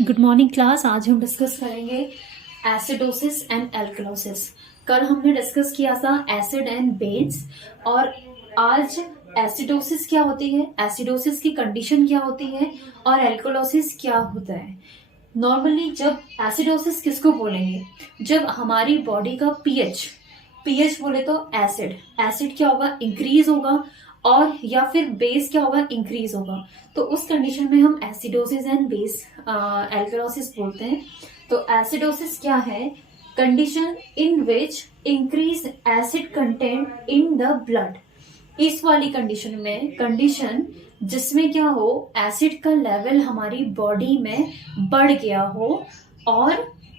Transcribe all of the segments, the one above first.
Good morning class. आज हम discuss करेंगे एसिडोसिस एंड एल्कलोसिस। कल हमने डिस्कस किया था एसिड एंड बेस, और आज एसिडोसिस क्या होती है, एसिडोसिस की कंडीशन क्या होती है, और एल्कलोसिस क्या होता है। नॉर्मली जब एसिडोसिस किसको बोलेंगे, जब हमारी बॉडी का पीएच पीएच बोले तो एसिड एसिड क्या होगा, इंक्रीज होगा, और या फिर बेस क्या होगा, इंक्रीज होगा। तो उस कंडीशन में हम एसिडोसिस एंड बेस एल्कलोसिस बोलते हैं। तो एसिडोसिस क्या है, condition in which increase acid content in the blood. इस वाली कंडीशन में, कंडीशन जिसमें क्या हो, एसिड का लेवल हमारी बॉडी में बढ़ गया हो, और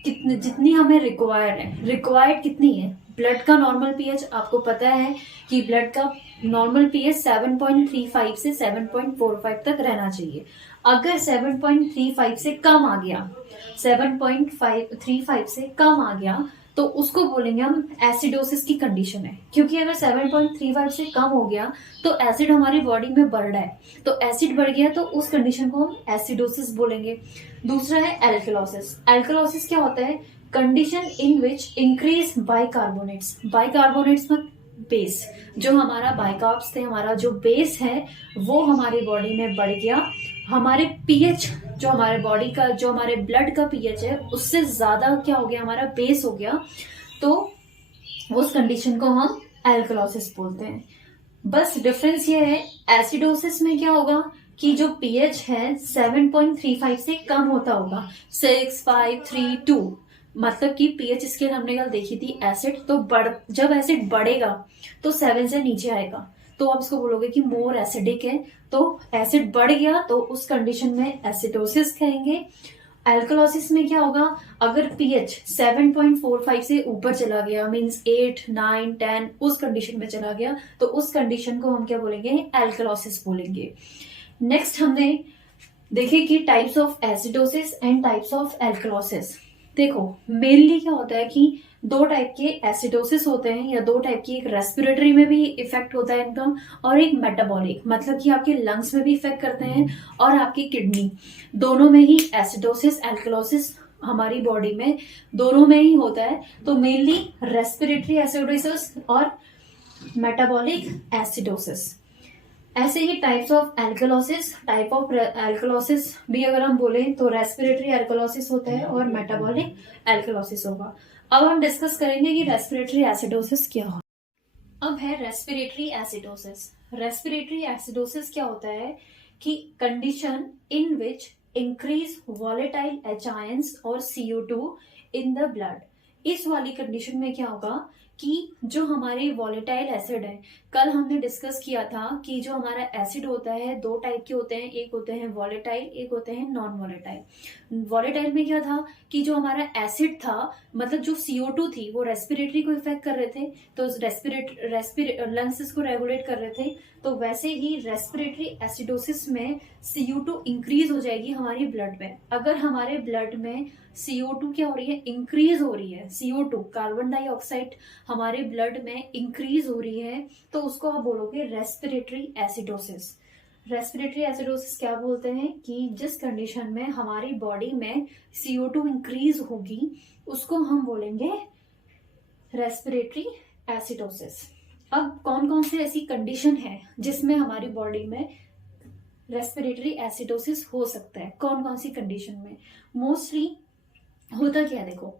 कितनी जितनी हमें रिक्वायर्ड कितनी है। ब्लड का नॉर्मल पीएच आपको पता है कि ब्लड का नॉर्मल पीएच 7.35 से 7.45 तक रहना चाहिए। अगर 7.35 से कम आ गया, 7.35 से कम आ गया, तो उसको बोलेंगे हम एसिडोसिस की कंडीशन है। क्योंकि अगर 7.35 से कम हो गया तो एसिड हमारी बॉडी में बढ़ रहा है, तो एसिड बढ़ गया तो उस कंडीशन को हम एसिडोसिस बोलेंगे। दूसरा है एल्कलोसिस। एल्कलोसिस क्या होता है, condition in which increase bicarbonates में बेस, जो हमारा बाइकार्ब्स थे, हमारा जो बेस है वो हमारी बॉडी में बढ़ गया। हमारे पीएच, जो हमारे बॉडी का, जो हमारे ब्लड का पीएच है उससे ज्यादा क्या हो गया, हमारा बेस हो गया, तो उस कंडीशन को हम एल्कलोसिस बोलते हैं। बस डिफरेंस ये है, एसिडोसिस में क्या होगा कि जो पीएच है 7.35 से कम होता होगा, 6, 5, 3, 2, मतलब कि पीएच स्केल हमने कल देखी थी एसिड, तो जब एसिड बढ़ेगा तो 7 से नीचे आएगा, तो आप इसको बोलोगे कि मोर एसिडिक है। तो एसिड बढ़ गया तो उस कंडीशन में एसिडोसिस कहेंगे। एल्कलोसिस में क्या होगा, अगर पीएच 7.45 से ऊपर चला गया, मींस 8, 9, 10, उस कंडीशन में चला गया, तो उस कंडीशन को हम क्या बोलेंगे, एल्कलोसिस बोलेंगे। नेक्स्ट हमने देखे कि types of acidosis and types of alkalosis. देखो मेनली क्या होता है कि दो टाइप के एसिडोसिस होते हैं, या दो टाइप की, एक रेस्पिरेटरी में भी इफेक्ट होता है इनका, और एक मेटाबॉलिक, मतलब कि आपके लंग्स में भी इफेक्ट करते हैं, और आपकी किडनी, दोनों में ही एसिडोसिस एल्कलोसिस हमारी बॉडी में दोनों में ही होता है। तो मेनली रेस्पिरेटरी एसिडोसिस और मेटाबॉलिक एसिडोसिस। ऐसे ही types of alkalosis, type of alkalosis भी अगर हम बोले तो रेस्पिरेटरी एल्कलोसिस होता है और मेटाबॉलिक एल्कलोसिस होगा। अब हम डिस्कस करेंगे कि रेस्पिरेटरी एसिडोसिस क्या हो। अब है रेस्पिरेटरी एसिडोसिस। रेस्पिरेटरी एसिडोसिस क्या होता है कि condition in which increase volatile H ions और CO2 इन द ब्लड। इस वाली कंडीशन में क्या होगा कि जो हमारे वॉलेटाइल एसिड है, कल हमने डिस्कस किया था कि जो हमारा एसिड होता है दो टाइप के होते हैं, एक होते हैं वॉलेटाइल, एक होते हैं नॉन वॉलेटाइल। वॉलेटाइल में क्या था कि जो हमारा एसिड था, मतलब जो CO2 थी, वो रेस्पिरेटरी को इफेक्ट कर रहे थे, तो लंग्स इसको रेगुलेट कर रहे थे। तो वैसे ही रेस्पिरेटरी एसिडोसिस में CO2 इंक्रीज हो जाएगी हमारी ब्लड में। अगर हमारे ब्लड में CO2 क्या हो रही है, इंक्रीज हो रही है, CO2 कार्बन डाइऑक्साइड हमारे ब्लड में इंक्रीज हो रही है, तो उसको आप बोलोगे रेस्पिरेटरी एसिडोसिस। रेस्पिरेटरी एसिडोसिस क्या बोलते हैं कि जिस कंडीशन में हमारी बॉडी में CO2 इंक्रीज होगी, उसको हम बोलेंगे रेस्पिरेटरी एसिडोसिस। अब कौन कौन से ऐसी कंडीशन है जिसमें हमारी बॉडी में रेस्पिरेटरी एसिडोसिस हो सकता है, कौन कौन सी कंडीशन में। मोस्टली होता क्या है, देखो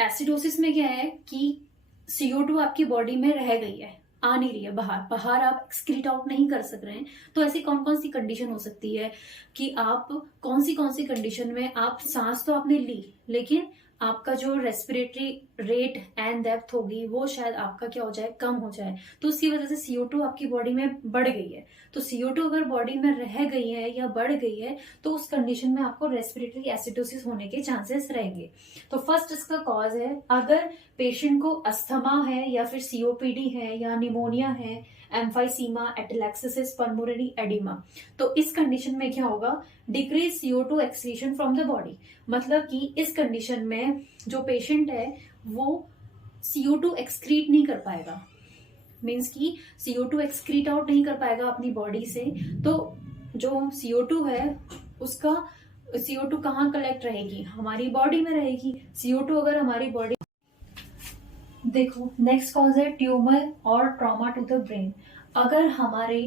एसिडोसिस में क्या है कि CO2 आपकी बॉडी में रह गई है, आ नहीं रही है बाहर आप एक्सक्रीट आउट नहीं कर सक रहे हैं। तो ऐसी कौन कौन सी कंडीशन हो सकती है कि आप कौन सी कंडीशन में आप सांस तो आपने ली, लेकिन आपका जो रेस्पिरेटरी रेट एंड डेप्थ होगी वो शायद आपका क्या हो जाए, कम हो जाए, तो उसकी वजह से CO2 आपकी बॉडी में बढ़ गई है। तो CO2 अगर बॉडी में रह गई है या बढ़ गई है, तो उस कंडीशन में आपको रेस्पिरेटरी एसिडोसिस होने के चांसेस रहेंगे। तो फर्स्ट इसका कॉज है, अगर पेशेंट को अस्थमा है, या फिर COPD है, या निमोनिया है, एम्फाइसीमा, एटेलेक्सिस, पल्मोनरी एडिमा, तो इस कंडीशन में क्या होगा, decrease CO2 excretion from the body. मतलब कि इस कंडीशन में जो पेशेंट है वो CO2 एक्सक्रीट नहीं कर पाएगा, मीन्स कि CO2 एक्सक्रीट आउट नहीं कर पाएगा अपनी बॉडी से। तो जो CO2 है उसका CO2 कहाँ कलेक्ट रहेगी, हमारी बॉडी में रहेगी। CO2 अगर हमारी बॉडी, देखो नेक्स्ट कॉज है ट्यूमर और ट्रॉमा टू द ब्रेन। अगर हमारे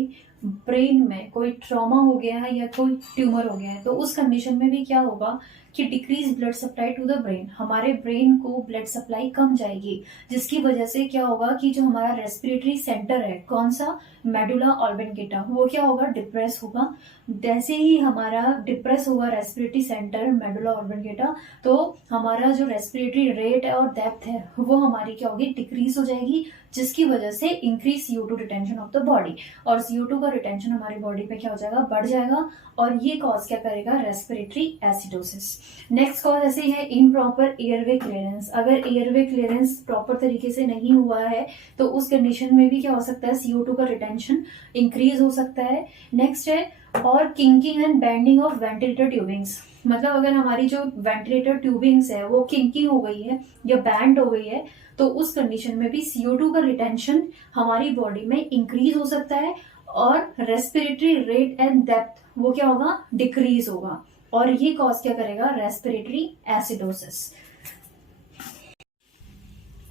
ब्रेन में कोई ट्रॉमा हो गया है या कोई ट्यूमर हो गया है तो उस कंडीशन में भी क्या होगा कि decrease blood supply to the brain, हमारे ब्रेन को ब्लड सप्लाई कम जाएगी, जिसकी वजह से क्या होगा कि जो हमारा रेस्पिरेटरी सेंटर है, कौन सा, मेडुला ऑब्लिंगेटा, वो क्या होगा, डिप्रेस होगा। जैसे ही हमारा डिप्रेस होगा रेस्पिरेटरी सेंटर मेडुला ऑब्लिंगेटा, तो हमारा जो रेस्पिरेटरी रेट है और डेप्थ है वो हमारी क्या होगी, डिक्रीज हो जाएगी, जिसकी वजह से increase CO2 retention of the body, और CO2 का रिटेंशन हमारी बॉडी पे क्या हो जाएगा, बढ़ जाएगा, और ये कॉज क्या करेगा, रेस्पिरेटरी एसिडोसिस। नेक्स्ट कॉज ऐसे है इम्प्रॉपर एयरवे क्लियरेंस। अगर एयरवे क्लियरेंस प्रॉपर तरीके से नहीं हुआ है तो उस कंडीशन में भी क्या हो सकता है, CO2 का रिटेंशन इंक्रीज हो सकता है। नेक्स्ट है और kinking and bending of ventilator tubings. मतलब अगर हमारी जो वेंटिलेटर ट्यूबिंग्स है वो किंकिंग हो गई है या बैंड हो गई है तो उस कंडीशन में भी CO2 का रिटेंशन हमारी बॉडी में इंक्रीज हो सकता है, और रेस्पिरेटरी रेट एंड डेप्थ वो क्या होगा, डिक्रीज होगा, और ये कॉज क्या करेगा, रेस्पिरेटरी एसिडोसिस।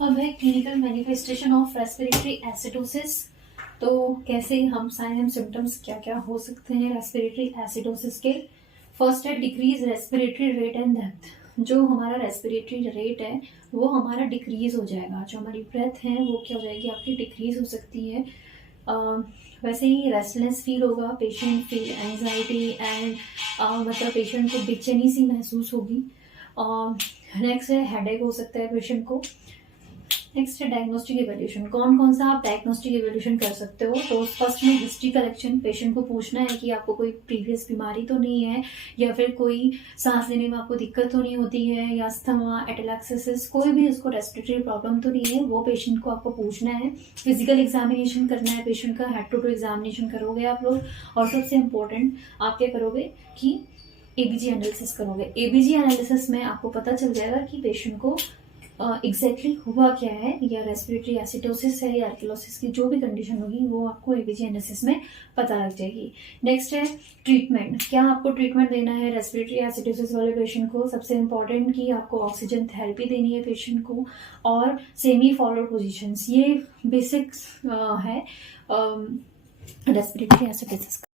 अब है clinical manifestation of respiratory acidosis. तो कैसे हम साइन एंड सिम्टम्स क्या क्या हो सकते हैं रेस्पिरेटरी एसिडोसिस के। फर्स्ट है decrease respiratory rate and depth. जो हमारा रेस्पिरेटरी रेट है वो हमारा डिक्रीज हो जाएगा, जो हमारी ब्रेथ है वो क्या हो जाएगी, आपकी डिक्रीज हो सकती है। वैसे ही रेस्टलेस फील होगा, पेशेंट फील एंजाइटी एंड मतलब पेशेंट को बेचैनी सी महसूस होगी। नेक्स्ट है हेडेक हो सकता है पेशेंट को। नेक्स्ट है डायग्नोस्टिक एवेल्यूशन। कौन कौन सा आप डायग्नोस्टिक एवेल्यूशन कर सकते हो, तो फर्स्ट में हिस्ट्री कलेक्शन। पेशेंट को पूछना है कि आपको कोई प्रीवियस बीमारी तो नहीं है, या फिर कोई सांस लेने में आपको दिक्कत तो नहीं होती है, या अस्थमा, एटेलेक्सिस, कोई भी उसको रेस्पिरेटरी प्रॉब्लम तो नहीं है, वो पेशेंट को आपको पूछना है। फिजिकल एग्जामिनेशन करना है पेशेंट का, हेड टू एग्जामिनेशन करोगे आप लोग, और सबसे इम्पोर्टेंट आप क्या करोगे कि एबीजी एनालिसिस करोगे। एबीजी एनालिसिस में आपको पता चल जाएगा कि पेशेंट को एग्जैक्टली हुआ क्या है, या रेस्पिरेटरी एसिडोसिस है या एल्किलोसिस की जो भी कंडीशन होगी वो आपको एबीजी एनालिसिस में पता लग जाएगी। नेक्स्ट है ट्रीटमेंट। क्या आपको ट्रीटमेंट देना है रेस्पिरेटरी एसिडोसिस वाले पेशेंट को, सबसे इम्पॉर्टेंट कि आपको ऑक्सीजन थेरेपी देनी है पेशेंट को, और सेमी फॉरवर्ड पोजिशंस, ये बेसिक्स है रेस्पिरेटरी एसिडोसिस।